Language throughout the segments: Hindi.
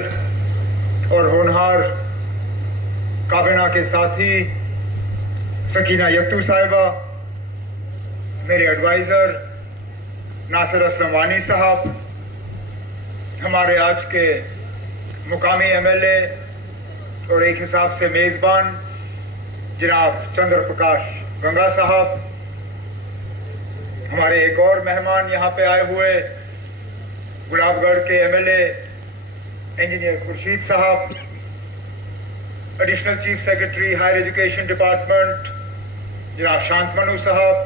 और होनहार काबिना के साथी सकीना यत्तू साहिबा, मेरे एडवाइज़र नासिर असलम वानी साहब, हमारे आज के मुकामी एमएलए और एक हिसाब से मेज़बान जनाब चंद्र प्रकाश गंगा साहब, हमारे एक और मेहमान यहाँ पे आए हुए गुलाबगढ़ के MLA engineer Khurshid sahab, additional chief secretary higher education department जनाब Shantmanu sahab,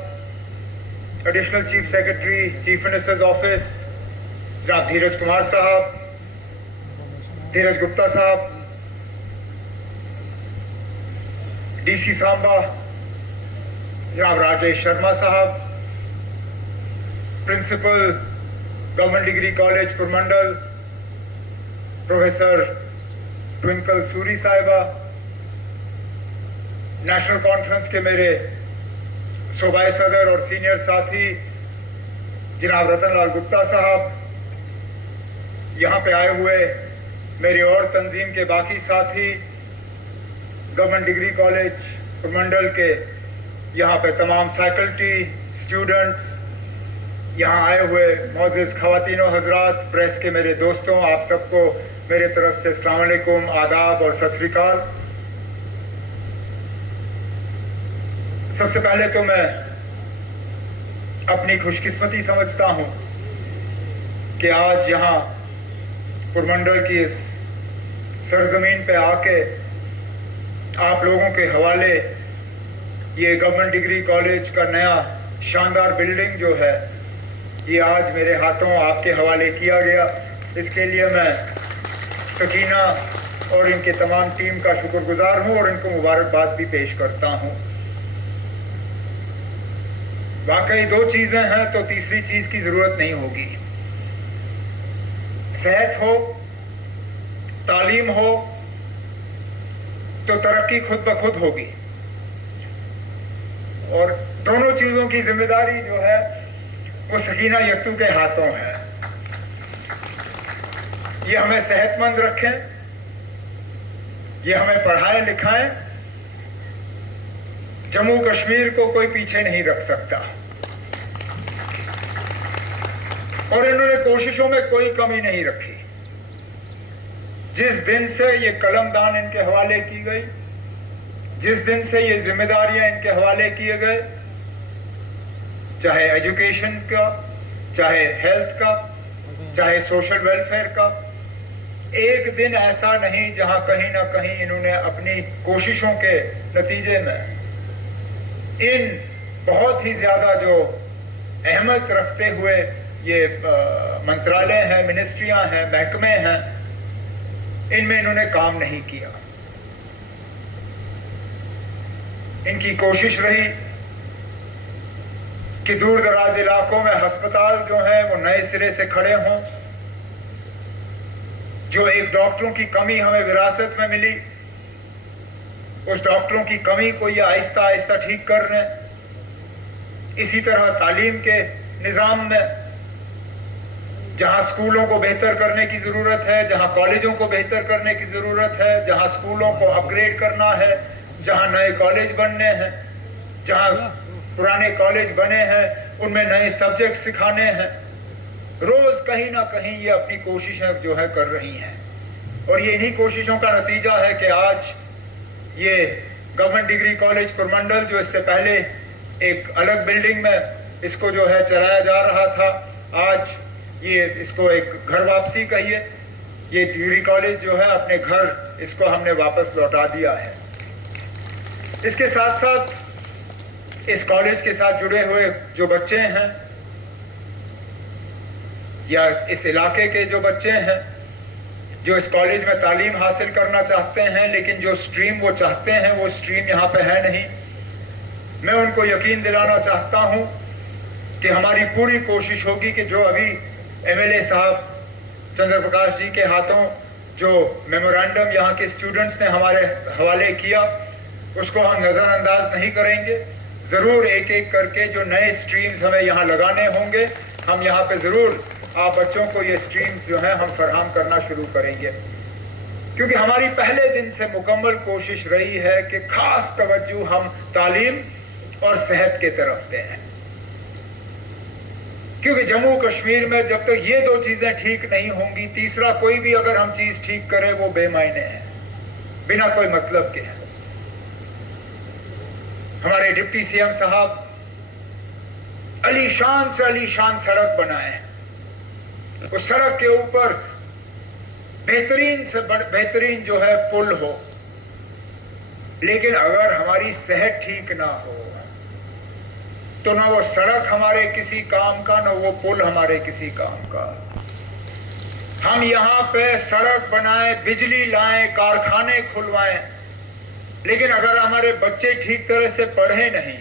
additional chief secretary chief minister's office जनाब धीरज कुमार साहब, धीरज गुप्ता साहब, डीसी सांबा जनाब Rajesh Sharma sahab, principal government degree college Purmandal professor Twinkle Suri sahiba, National conference के मेरे सूबाई सदर और सीनियर साथी जनाब रतन लाल गुप्ता साहब, यहाँ पे आए हुए मेरे और तंजीम के बाकी साथी, गवर्नमेंट डिग्री कॉलेज पुरमंडल के यहाँ पे तमाम फैकल्टी, स्टूडेंट्स, यहाँ आए हुए मोअज़्ज़िज़ ख़वातीनो हज़रात, प्रेस के मेरे दोस्तों, आप सबको मेरे तरफ से अस्सलाम वालेकुम, आदाब और सत श्री अकाल। सबसे पहले तो मैं अपनी खुशकिस्मती समझता हूँ कि आज यहाँ पुरमंडल की इस सरजमीन पे आके आप लोगों के हवाले ये गवर्नमेंट डिग्री कॉलेज का नया शानदार बिल्डिंग जो है ये आज मेरे हाथों आपके हवाले किया गया। इसके लिए मैं सकीना और इनके तमाम टीम का शुक्रगुजार हूँ और इनको मुबारकबाद भी पेश करता हूँ। वाकई दो चीज़ें हैं तो तीसरी चीज़ की ज़रूरत नहीं होगी। सेहत हो, तालीम हो तो तरक्की खुद ब खुद होगी, और दोनों चीज़ों की जिम्मेदारी जो है वो सकीना यत्तू के हाथों है। ये हमें सेहतमंद रखें, ये हमें पढ़ाएं लिखाएं, जम्मू कश्मीर को कोई पीछे नहीं रख सकता, और इन्होंने कोशिशों में कोई कमी नहीं रखी। जिस दिन से ये कलमदान इनके हवाले की गई, जिस दिन से ये जिम्मेदारियां इनके हवाले किए गए, चाहे एजुकेशन का, चाहे हेल्थ का, चाहे सोशल वेलफेयर का, एक दिन ऐसा नहीं जहां कहीं ना कहीं इन्होंने अपनी कोशिशों के नतीजे में इन बहुत ही ज़्यादा जो अहमियत रखते हुए ये मंत्रालय हैं, मिनिस्ट्रियां हैं, महकमे हैं, इनमें इन्होंने काम नहीं किया। इनकी कोशिश रही कि दूर दराज इलाकों में अस्पताल जो हैं वो नए सिरे से खड़े हों। जो एक डॉक्टरों की कमी हमें विरासत में मिली, उस डॉक्टरों की कमी को ये आहिस्ता आहिस्ता ठीक कर रहे हैं। इसी तरह तालीम के निज़ाम में जहां स्कूलों को बेहतर करने की ज़रूरत है, जहां कॉलेजों को बेहतर करने की ज़रूरत है, जहां स्कूलों को अपग्रेड करना है, जहां नए कॉलेज बनने हैं, जहां पुराने कॉलेज बने हैं उनमें नए सब्जेक्ट सिखाने हैं, रोज़ कहीं ना कहीं ये अपनी कोशिशें जो है कर रही हैं। और ये इन्हीं कोशिशों का नतीजा है कि आज ये गवर्नमेंट डिग्री कॉलेज पुरमंडल, जो इससे पहले एक अलग बिल्डिंग में इसको जो है चलाया जा रहा था, आज ये इसको एक घर वापसी कहिए, ये डिग्री कॉलेज जो है अपने घर इसको हमने वापस लौटा दिया है। इसके साथ साथ इस कॉलेज के साथ जुड़े हुए जो बच्चे हैं या इस इलाके के जो बच्चे हैं जो इस कॉलेज में तालीम हासिल करना चाहते हैं, लेकिन जो स्ट्रीम वो चाहते हैं वो स्ट्रीम यहाँ पे है नहीं, मैं उनको यकीन दिलाना चाहता हूँ कि हमारी पूरी कोशिश होगी कि जो अभी एमएलए साहब चंद्र प्रकाश जी के हाथों जो मेमोरेंडम यहाँ के स्टूडेंट्स ने हमारे हवाले किया, उसको हम नज़रअंदाज नहीं करेंगे। ज़रूर एक एक करके जो नए स्ट्रीम्स हमें यहाँ लगाने होंगे, हम यहाँ पे ज़रूर आप बच्चों को ये स्ट्रीम्स जो हैं हम फराहम करना शुरू करेंगे। क्योंकि हमारी पहले दिन से मुकम्मल कोशिश रही है कि खास तवज्जो हम तालीम और सेहत के तरफ दें, क्योंकि जम्मू कश्मीर में जब तक ये दो चीजें ठीक नहीं होंगी, तीसरा कोई भी अगर हम चीज ठीक करें वो बेमायने है, बिना कोई मतलब के है। हमारे डिप्टी सीएम साहब अलीशान से अलीशान सड़क बनाए, उस सड़क के ऊपर बेहतरीन से बेहतरीन जो है पुल हो, लेकिन अगर हमारी सेहत ठीक ना हो तो ना वो सड़क हमारे किसी काम का, ना वो पुल हमारे किसी काम का। हम यहां पे सड़क बनाएं, बिजली लाएं, कारखाने खुलवाएं, लेकिन अगर हमारे बच्चे ठीक तरह से पढ़े नहीं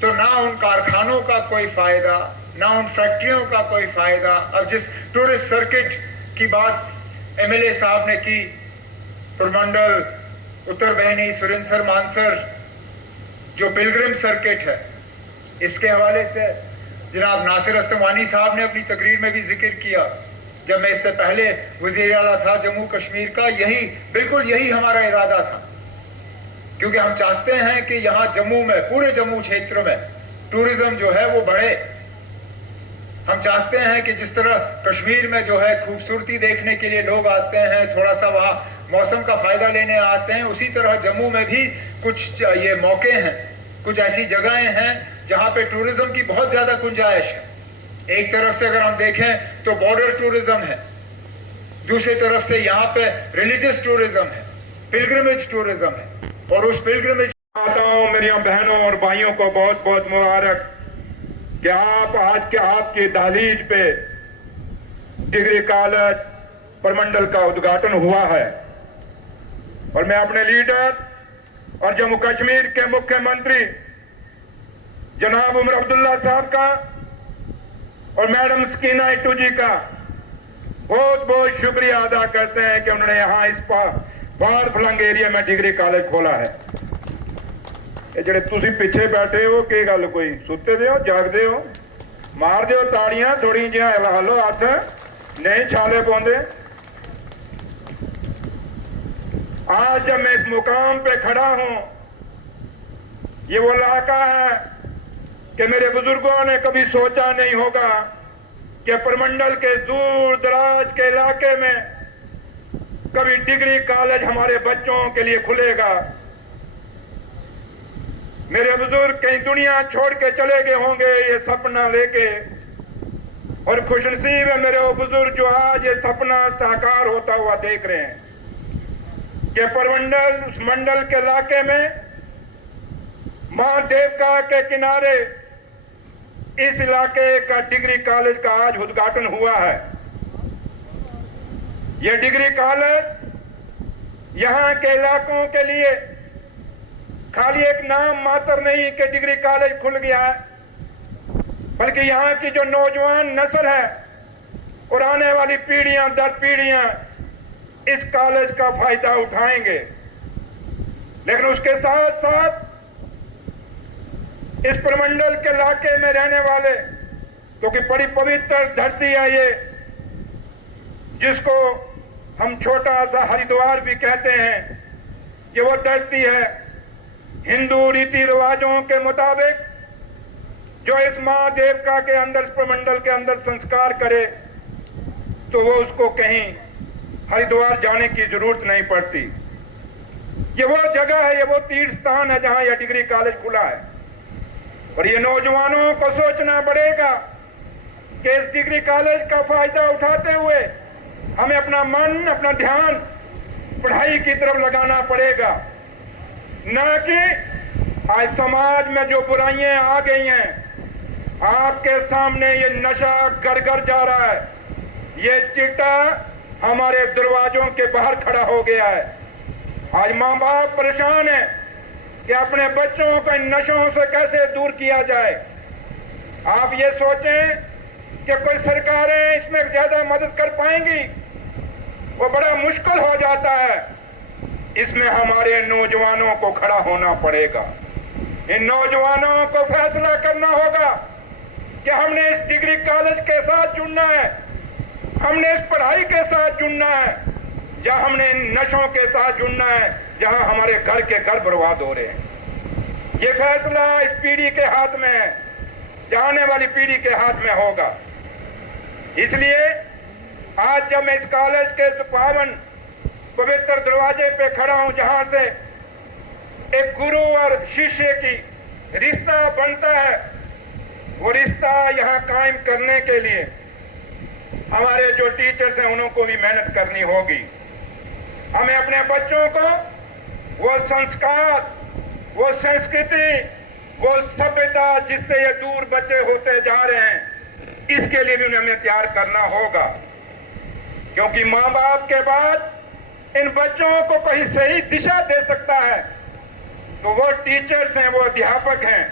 तो ना उन कारखानों का कोई फायदा, ना उन फैक्ट्रियों का कोई फायदा। अब जिस टूरिस्ट सर्किट की बात एमएलए साहब ने की, पुरमंडल, उत्तर बहनी, सुरिंसर, मानसर जो पिलग्रिम सर्किट है, इसके हवाले से जनाब नासिर अस्तवानी साहब ने अपनी तकरीर में भी जिक्र किया। जब मैं इससे पहले वज़ीर आला था जम्मू कश्मीर का, बिल्कुल यही हमारा इरादा था, क्योंकि हम चाहते हैं कि यहाँ जम्मू में, पूरे जम्मू क्षेत्र में टूरिज्म जो है वो बढ़े। हम चाहते हैं कि जिस तरह कश्मीर में जो है खूबसूरती देखने के लिए लोग आते हैं, थोड़ा सा वहाँ मौसम का फायदा लेने आते हैं, उसी तरह जम्मू में भी कुछ ये मौके हैं, कुछ ऐसी जगहें हैं जहाँ पे टूरिज्म की बहुत ज्यादा गुंजाइश है। एक तरफ से अगर हम देखें तो बॉर्डर टूरिज्म है, दूसरी तरफ से यहाँ पे रिलीजियस टूरिज्म है, पिलग्रिमेज टूरिज्म है, और उस पिलग्रिमेज माताओं, मेरी बहनों और भाइयों को बहुत बहुत मुबारक कि आप आज के आपकी दहलीज पे डिग्री कॉलेज परमंडल का उद्घाटन हुआ है। और मैं अपने लीडर और जम्मू कश्मीर के मुख्यमंत्री जनाब उमर अब्दुल्ला साहब का और मैडम सकीना इट्टू जी का बहुत बहुत शुक्रिया अदा करते हैं कि उन्होंने यहाँ इस फार फलंग एरिया में डिग्री कॉलेज खोला है। ये जेडे तुसी पीछे बैठे हो, की गल कोई सुते दे हो, जागदे हो? मार दो ताड़ियां थोड़ी जी, हलो हाथ, नहीं छाले पाउंदे। आज जब मैं इस मुकाम पे खड़ा हूं, ये वो इलाका है कि मेरे बुजुर्गों ने कभी सोचा नहीं होगा कि परमंडल के दूर दराज के इलाके में कभी डिग्री कॉलेज हमारे बच्चों के लिए खुलेगा। मेरे बुजुर्ग कहीं दुनिया छोड़ के चले गए होंगे ये सपना लेके, और खुशनसीब है मेरे वो बुजुर्ग जो आज ये सपना साकार होता हुआ देख रहे हैं कि परमंडल, उस मंडल के इलाके में मां देवका के किनारे इस इलाके का डिग्री कॉलेज का आज उद्घाटन हुआ है। यह डिग्री कॉलेज यहाँ के इलाकों के लिए खाली एक नाम मात्र नहीं कि डिग्री कॉलेज खुल गया है, बल्कि यहाँ की जो नौजवान नस्ल है और आने वाली पीढ़ियां दर पीढ़ियां इस कॉलेज का फायदा उठाएंगे। लेकिन उसके साथ साथ इस प्रमंडल के इलाके में रहने वाले, क्योंकि बड़ी पवित्र धरती है ये, जिसको हम छोटा सा हरिद्वार भी कहते हैं, ये वो धरती है हिंदू रीति रिवाजों के मुताबिक जो इस मां देवका के अंदर, इस प्रमंडल के अंदर संस्कार करे तो वो उसको कहीं हरिद्वार जाने की जरूरत नहीं पड़ती। ये वो जगह है, ये वो तीर्थ स्थान है जहां यह डिग्री कॉलेज खुला है। और ये नौजवानों को सोचना पड़ेगा कि इस डिग्री कॉलेज का फायदा उठाते हुए हमें अपना मन, अपना ध्यान पढ़ाई की तरफ लगाना पड़ेगा, न कि आज समाज में जो बुराइयां आ गई हैं, आपके सामने ये नशा घर घर जा रहा है, ये चिट्टा हमारे दरवाजों के बाहर खड़ा हो गया है। आज माँ बाप परेशान है कि अपने बच्चों को इन नशों से कैसे दूर किया जाए। आप ये सोचें कि कोई सरकारें इसमें ज्यादा मदद कर पाएंगी, वो बड़ा मुश्किल हो जाता है। इसमें हमारे नौजवानों को खड़ा होना पड़ेगा। इन नौजवानों को फैसला करना होगा कि हमने इस डिग्री कॉलेज के साथ जुड़ना है, हमने इस पढ़ाई के साथ जुड़ना है, जहां हमने नशों के साथ जुड़ना है, जहां हमारे घर के घर बर्बाद हो रहे हैं। ये फैसला इस पीढ़ी के हाथ में है, आने वाली पीढ़ी के हाथ में होगा। इसलिए आज जब मैं इस कॉलेज के पावन पवित्र दरवाजे पे खड़ा हूं, जहां से एक गुरु और शिष्य की रिश्ता बनता है, वो रिश्ता यहाँ कायम करने के लिए हमारे जो टीचर्स हैं उनको भी मेहनत करनी होगी। हमें अपने बच्चों को वो संस्कार, वो संस्कृति, वो सभ्यता जिससे ये दूर बच्चे होते जा रहे हैं, इसके लिए भी हमें तैयार करना होगा। क्योंकि माँ बाप के बाद इन बच्चों को कहीं सही दिशा दे सकता है तो वो टीचर्स हैं, वो अध्यापक हैं।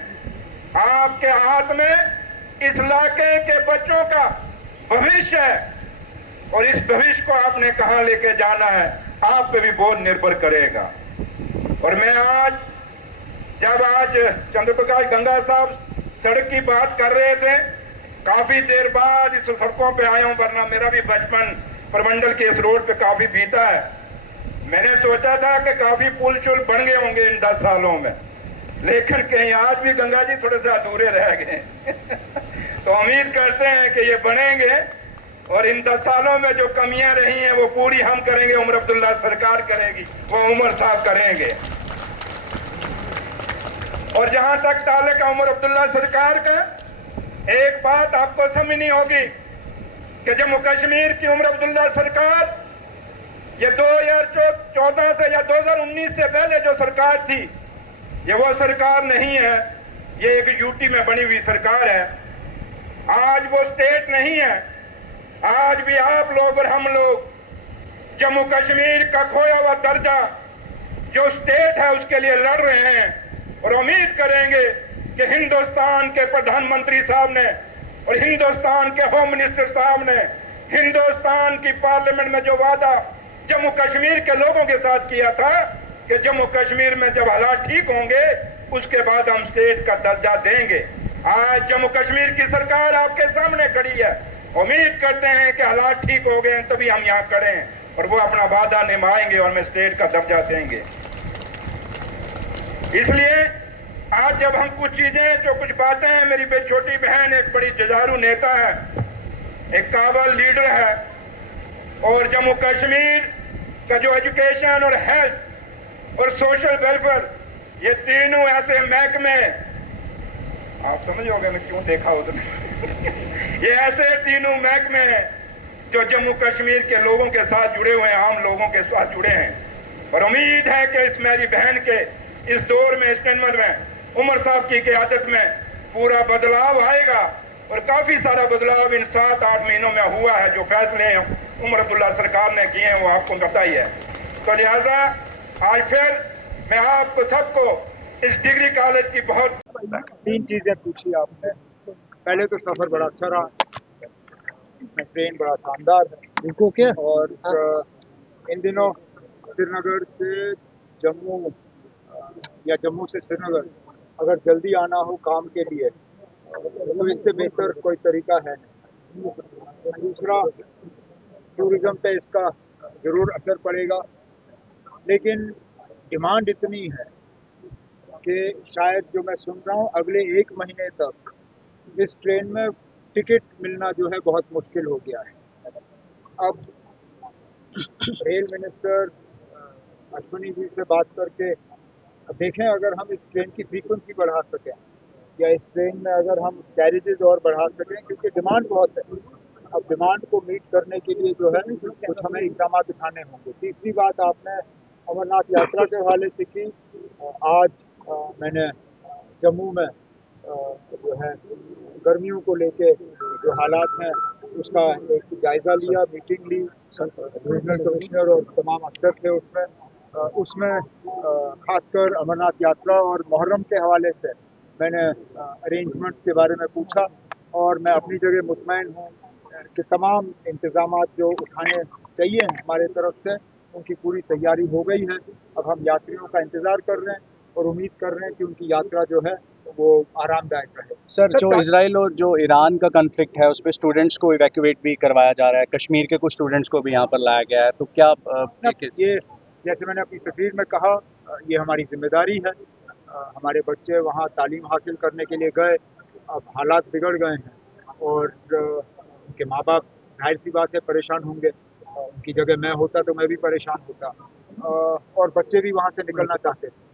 आपके हाथ में इस इलाके के बच्चों का भविष्य है और इस भविष्य को आपने कहां लेके जाना है, आप पे भी बहुत निर्भर करेगा। और मैं आज चंद्रप्रकाश गंगा साहब सड़क की बात कर रहे थे, काफी देर बाद इस सड़कों पे आया हूं, वरना मेरा भी बचपन परमंडल के इस रोड पे काफी बीता है। मैंने सोचा था कि काफी पुल शुल बन गए होंगे इन 10 सालों में, लेकिन कहीं आज भी गंगा जी थोड़े से अधूरे रह गए तो उम्मीद करते हैं कि ये बनेंगे और इन 10 सालों में जो कमियां रही हैं वो पूरी हम करेंगे, उमर अब्दुल्ला सरकार करेगी, वो उमर साहब करेंगे। और जहां तक ताल्लुक है उमर अब्दुल्ला सरकार का, एक बात आपको समझनी होगी कि जम्मू कश्मीर की उमर अब्दुल्ला सरकार ये 2014 से या 2019 से पहले जो सरकार थी, ये वो सरकार नहीं है, ये एक यूटी में बनी हुई सरकार है। आज वो स्टेट नहीं है। आज भी आप लोग और हम लोग जम्मू कश्मीर का खोया हुआ दर्जा जो स्टेट है उसके लिए लड़ रहे हैं और उम्मीद करेंगे कि हिंदुस्तान के प्रधानमंत्री साहब ने और हिंदुस्तान के होम मिनिस्टर साहब ने हिंदुस्तान की पार्लियामेंट में जो वादा जम्मू कश्मीर के लोगों के साथ किया था कि जम्मू कश्मीर में जब हालात ठीक होंगे उसके बाद हम स्टेट का दर्जा देंगे। आज जम्मू कश्मीर की सरकार आपके सामने खड़ी है, उम्मीद करते हैं कि हालात ठीक हो गए तभी हम यहाँ खड़े हैं और वो अपना वादा निभाएंगे और हमें स्टेट का दर्जा देंगे। इसलिए आज जब हम कुछ चीजें जो कुछ बातें हैं, मेरी छोटी बहन एक बड़ी जुझारू नेता है, एक काबिल लीडर है और जम्मू कश्मीर का जो एजुकेशन और हेल्थ और सोशल वेलफेयर, ये तीनों ऐसे महकमे, आप समझोगे मैं क्यों देखा हो ये ऐसे तीनों महकमे हैं जो जम्मू कश्मीर के लोगों के साथ जुड़े हुए हैं, आम लोगों के साथ जुड़े हैं। और उम्मीद है कि इस मेरी बहन के इस दौर में, इस टेन्योर में उमर साहब की क़यादत में पूरा बदलाव आएगा और काफी सारा बदलाव इन 7-8 महीनों में हुआ है। जो फैसले उमर अब्दुल्ला सरकार ने किए हैं वो आपको पता ही है। तो लिहाजा आज फिर मैं आपको सबको इस डिग्री कॉलेज की बहुत 3 चीजें पूछी आपने। पहले तो सफर बड़ा अच्छा रहा, ट्रेन बड़ा शानदार है इनको क्या, और इन दिनों श्रीनगर से जम्मू या जम्मू से श्रीनगर अगर जल्दी आना हो काम के लिए तो इससे बेहतर कोई तरीका है नहीं। दूसरा, टूरिज्म पे इसका ज़रूर असर पड़ेगा, लेकिन डिमांड इतनी है कि शायद जो मैं सुन रहा हूँ अगले 1 महीने तक इस ट्रेन में टिकट मिलना जो है बहुत मुश्किल हो गया है। अब रेल मिनिस्टर अश्विनी जी से बात करके देखें अगर हम इस ट्रेन की फ्रीक्वेंसी बढ़ा सकें या इस ट्रेन में अगर हम कैरेजेस और बढ़ा सकें, क्योंकि डिमांड बहुत है। अब डिमांड को मीट करने के लिए जो है कुछ हमें इक़दाम उठाने होंगे। तीसरी बात आपने अमरनाथ यात्रा के हवाले से की। आज मैंने जम्मू में जो है गर्मियों को लेके जो हालात हैं उसका एक जायज़ा लिया, मीटिंग ली, रीजनल कमिश्नर और तमाम अफसर थे उसमें खासकर अमरनाथ यात्रा और मुहर्रम के हवाले से मैंने अरेंजमेंट्स के बारे में पूछा और मैं अपनी जगह मुतमईन हूँ कि तमाम इंतज़ामात जो उठाने चाहिए हमारे तरफ से उनकी पूरी तैयारी हो गई है। अब हम यात्रियों का इंतज़ार कर रहे हैं और उम्मीद कर रहे हैं कि उनकी यात्रा जो है वो आरामदायक रहे। सर, जो इजराइल और जो ईरान का कन्फ्लिक्ट है उस पर स्टूडेंट्स को इवैक्यूएट भी करवाया जा रहा है, कश्मीर के कुछ स्टूडेंट्स को भी यहाँ पर लाया गया है, तो क्या ये जैसे मैंने अपनी तकरीर में कहा, ये हमारी जिम्मेदारी है। हमारे बच्चे वहाँ तालीम हासिल करने के लिए गए, अब हालात बिगड़ गए हैं और उनके माँ बाप जाहिर सी बात है परेशान होंगे। उनकी जगह मैं होता तो मैं भी परेशान होता, और बच्चे भी वहाँ से निकलना चाहते थे।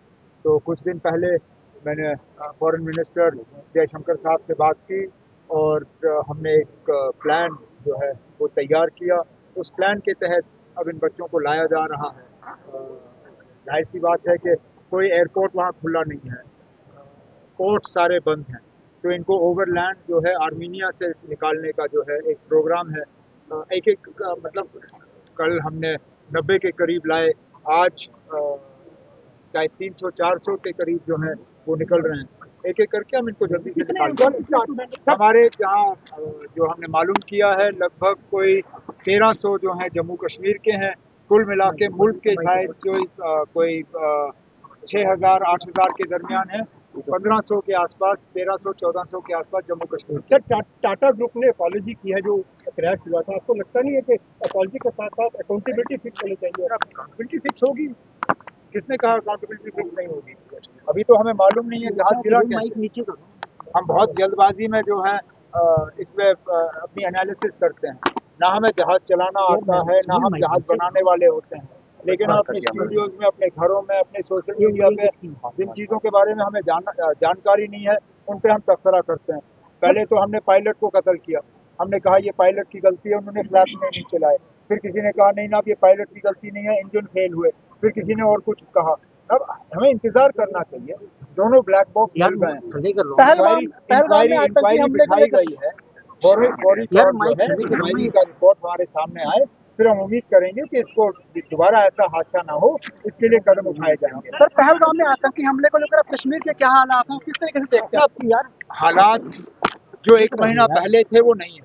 तो कुछ दिन पहले मैंने फॉरेन मिनिस्टर जयशंकर साहब से बात की और हमने एक प्लान जो है वो तैयार किया। उस प्लान के तहत अब इन बच्चों को लाया जा रहा है। जाहिर सी बात है कि कोई एयरपोर्ट वहाँ खुला नहीं है, पोर्ट सारे बंद हैं, तो इनको ओवरलैंड जो है आर्मीनिया से निकालने का जो है एक प्रोग्राम है। एक मतलब कल हमने 90 के करीब लाए, आज शायद 300-400 के करीब जो है वो निकल रहे हैं। एक एक करके हम इनको जल्दी से निकाल। हमारे जहाँ जो हमने मालूम किया है लगभग कोई 1300 जो हैं जम्मू कश्मीर के हैं। कुल मिला के मुल्क के शायद जो कोई 6000-8000 के दरमियान है। 1500 के आसपास, 1300-1400 के आसपास जम्मू कश्मीर। सर, टाटा ग्रुप ने अपॉलॉजी की है जो क्रैश हुआ था, आपको लगता नहीं है कि अपॉलॉजी के साथ साथ अकाउंटेबिलिटी फिक्स होनी चाहिए? अकाउंटेबिलिटी फिक्स होगी? किसने कहा अकाउंटेबिलिटी फिक्स नहीं होगी? अभी तो हमें मालूम नहीं है जहाज गिरा कैसे। हम बहुत जल्दबाजी में जो है इसमें अपनी एनालिसिस करते हैं। ना हमें जहाज चलाना आता है, ना हम जहाज बनाने वाले होते हैं, लेकिन हम अपने स्टूडियोज में, अपने घरों में, अपने सोशल मीडिया पे जिन चीज़ों के बारे में हमें जानकारी नहीं है उन पे हम तबसरा करते हैं। पहले तो हमने पायलट को कत्ल किया, हमने कहा ये पायलट की गलती है, उन्होंने फ्लैप्स नहीं चलाए। फिर किसी ने कहा नहीं ना, ये पायलट की गलती नहीं है, इंजन फेल हुए। फिर किसी ने और कुछ कहा। अब हमें इंतजार करना चाहिए, दोनों ब्लैक बॉक्स बन गए हैं। इंक्वायरी बिठाई गई है, फौरी का रिपोर्ट हमारे सामने आए, फिर हम उम्मीद करेंगे कि इसको दोबारा ऐसा हादसा ना हो, इसके लिए कदम उठाए जाएंगे। सर, पहलगाम में आतंकी हमले को लेकर कश्मीर के क्या हालात हैं, किस तरीके से देखते हैं आप? यार, हालात जो एक महीना पहले थे वो नहीं है।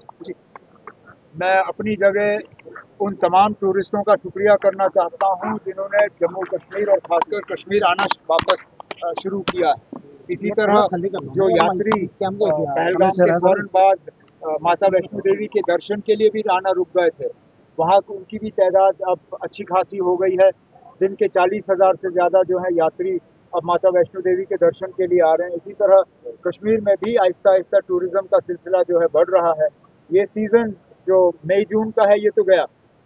मैं अपनी जगह उन तमाम टूरिस्टों का शुक्रिया करना चाहता हूँ जिन्होंने जम्मू कश्मीर और खासकर कश्मीर आना वापस शुरू किया। इसी तरह जो यात्री पहलगाम के फौरन बाद माता वैष्णो देवी के दर्शन के लिए भी आना रुक गए थे, वहाँ उनकी भी तादाद अब अच्छी खासी हो गई है। दिन के 40,000 से ज़्यादा जो है यात्री अब माता वैष्णो देवी के दर्शन के लिए आ रहे हैं। इसी तरह कश्मीर में भी आहिस्ता आहिस्ता टूरिज़्म का सिलसिला जो है बढ़ रहा है। ये सीज़न जो मई जून का है ये तो गया,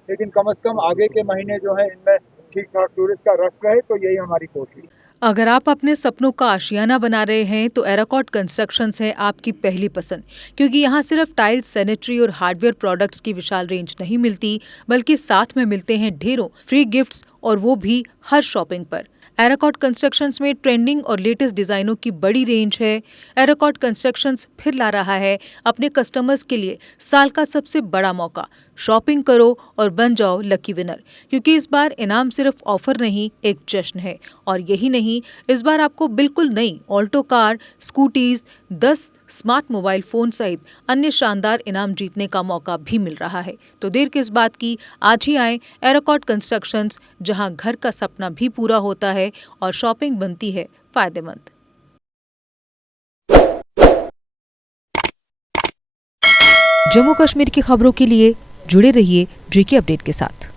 लेकिन कम से कम आगे के महीने जो है इनमें ठीक ठाक टूरिस्ट का रश रहे, तो यही हमारी कोशिश। अगर आप अपने सपनों का आशियाना बना रहे हैं तो एराकॉट कंस्ट्रक्शंस है आपकी पहली पसंद, क्योंकि यहाँ सिर्फ टाइल्स, सैनिटरी और हार्डवेयर प्रोडक्ट्स की विशाल रेंज नहीं मिलती, बल्कि साथ में मिलते हैं ढेरों फ्री गिफ्ट्स, और वो भी हर शॉपिंग पर। एराकॉट कंस्ट्रक्शंस में ट्रेंडिंग और लेटेस्ट डिजाइनों की बड़ी रेंज है। एराकॉट कंस्ट्रक्शंस फिर ला रहा है अपने कस्टमर्स के लिए साल का सबसे बड़ा मौका। शॉपिंग करो और बन जाओ लकी विनर, क्योंकि इस बार इनाम सिर्फ ऑफर नहीं, एक जश्न है। और यही नहीं, इस बार आपको बिल्कुल नई Alto car, scooties, 10 smart mobile phone सहित अन्य शानदार इनाम जीतने का मौका भी मिल रहा है। तो देर किस बात की, आज ही आए एराकॉट कंस्ट्रक्शंस, जहां घर का सपना भी पूरा होता है और शॉपिंग बनती है फायदेमंद। जम्मू कश्मीर की खबरों के लिए जुड़े रहिए JK अपडेट के साथ।